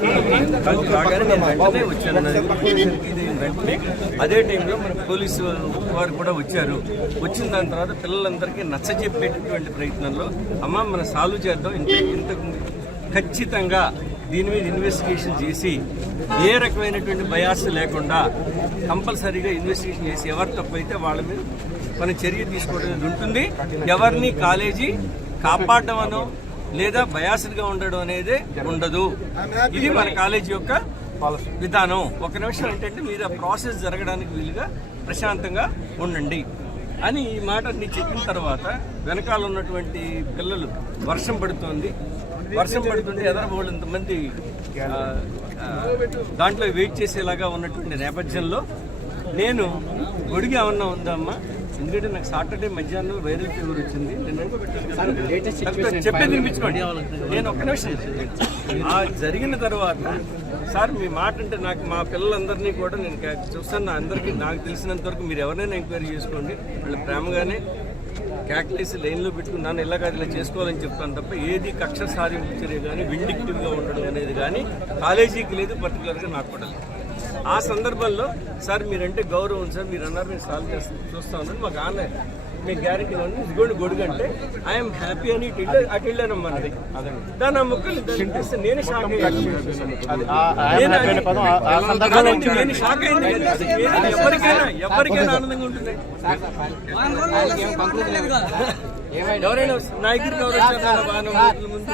రాగానే నేను వెంటనే వచ్చాను ఇది అదే టైంలో మన పోలీసు వారు కూడా వచ్చారు. వచ్చిన దాని తర్వాత పిల్లలందరికీ నచ్చజెప్పేటటువంటి ప్రయత్నంలో అమ్మ మనం సాల్వ్ చేద్దాం. ఇంత ఇంతకు ఖచ్చితంగా దీని మీద ఇన్వెస్టిగేషన్ చేసి ఏ రకమైనటువంటి బయాస్ లేకుండా కంపల్సరీగా ఇన్వెస్టిగేషన్ చేసి ఎవరు తప్పైతే వాళ్ళ మీద మనం చర్య తీసుకోవడం ఉంటుంది. ఎవరిని కాలేజీ కాపాడమనో లేదా బయాస్డ్గా ఉండడం అనేది ఉండదు. ఇది మన కాలేజీ యొక్క విధానం. ఒక నిమిషం ఏంటంటే మీరు ఆ ప్రాసెస్ జరగడానికి వీలుగా ప్రశాంతంగా ఉండండి అని ఈ మాట నీ చెప్పిన తర్వాత వెనకాల ఉన్నటువంటి పిల్లలు వర్షం పడుతోంది. వర్షం పడుతుంటే ఎదరబోళ్ళు ఇంతమంది దాంట్లో వెయిట్ చేసేలాగా ఉన్నటువంటి నేపథ్యంలో నేను గొడుగు ఏమన్నా ఉందా అమ్మా ఎందుకంటే నాకు సాటర్డే మధ్యాహ్నం వైరల్ ఫీవర్ వచ్చింది. నేను చెప్పేది వినిపించుకోండి నేను ఒక్క నిమిషం ఆ జరిగిన తర్వాత సార్ మీ మాట అంటే నాకు మా పిల్లలందరినీ కూడా నేను చూస్తాను. అందరికీ నాకు తెలిసినంత వరకు మీరు ఎవరైనా ఎంక్వైరీ చేసుకోండి. వాళ్ళు ప్రేమగానే క్యాక్టేసి లైన్లో పెట్టుకుని నన్ను ఇలా కాదు ఇలా చేసుకోవాలని చెప్తాను తప్ప ఏది కక్ష సాధింపు చర్య కానీ విండిక్టివ్గా ఉండడం అనేది కానీ కాలేజీకి లేదు పర్టికులర్గా నాకు కూడా లేదు. ఆ సందర్భంలో సార్ మీరంటే గౌరవం సార్ మీరు అన్నారు నేను సాల్వ్ చేస్తాను చూస్తాను మాకు ఆన్లై మీకు గ్యారెంటీ ఉంది ఇదిగోండి గొడుగు అంటే ఐఎమ్ హ్యాపీ అని ఇటు అటు వెళ్ళానమ్మా అది దాని ఆ ముక్కలు నేను షాక్ అయ్యాను నేను షాక్ అయింది ఎవరికైనా ఎవరికైనా ఆనందంగా ఉంటుంది ఎవరైనా నాయకుడికి ఎవరు వచ్చారు నా బాగానే ఉంది. ముందు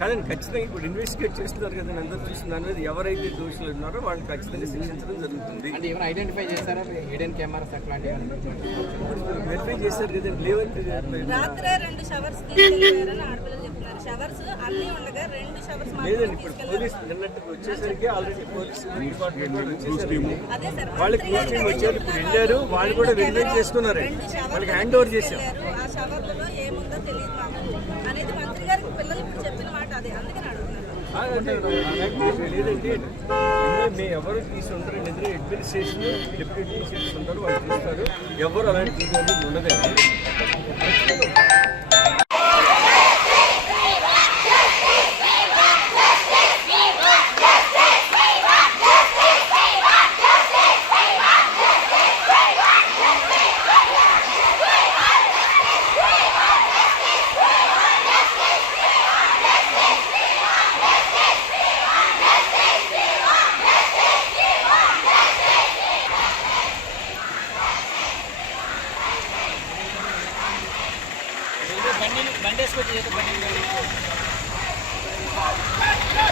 కాదండి ఖచ్చితంగా ఇప్పుడు ఇన్వెస్టిగేట్ చేస్తున్నారు కదా అందరూ దాని మీద ఎవరైతే దోషులు ఉన్నారో వాళ్ళని ఖచ్చితంగా శిక్షించడం జరుగుతుంది. ఐడెంటిఫై చేస్తారా హిడెన్ కెమెరాస్ అట్లాంటివి వెరిఫై చేశారు కదా లేవంటే లేదండి ఇప్పుడు పోలీస్ నిన్నటికి వచ్చేసరికి ఆల్రెడీ పోలీస్ డిపార్ట్మెంట్ వచ్చేసరికి వాళ్ళకి కోచింగ్ వచ్చారు ఇప్పుడు వెళ్ళారు వాళ్ళు కూడా వెరిఫై చేసుకున్నారు. వాళ్ళకి హ్యాండ్ ఓవర్ చేశాం వెళ్ళారు ఆ షవర్లలో ఏముందో తెలియదు మాకు అనేది మంత్రి గారికి పిల్లలు ఇప్పుడు చెప్పిన మాట అదే. అందుకని అడుగుతున్నారు ఆ, అంటే నాకు లేదండి మేము ఎవరు తీసి ఉంటారు ఎందుకంటే అడ్మినిస్ట్రేషన్ డిప్యూటీ చీఫ్స్ ఉంటారు వాళ్ళు చూస్తారు. ఎవరు అలాంటి ఉండదండి. బండి బండి వేసుకొచ్చి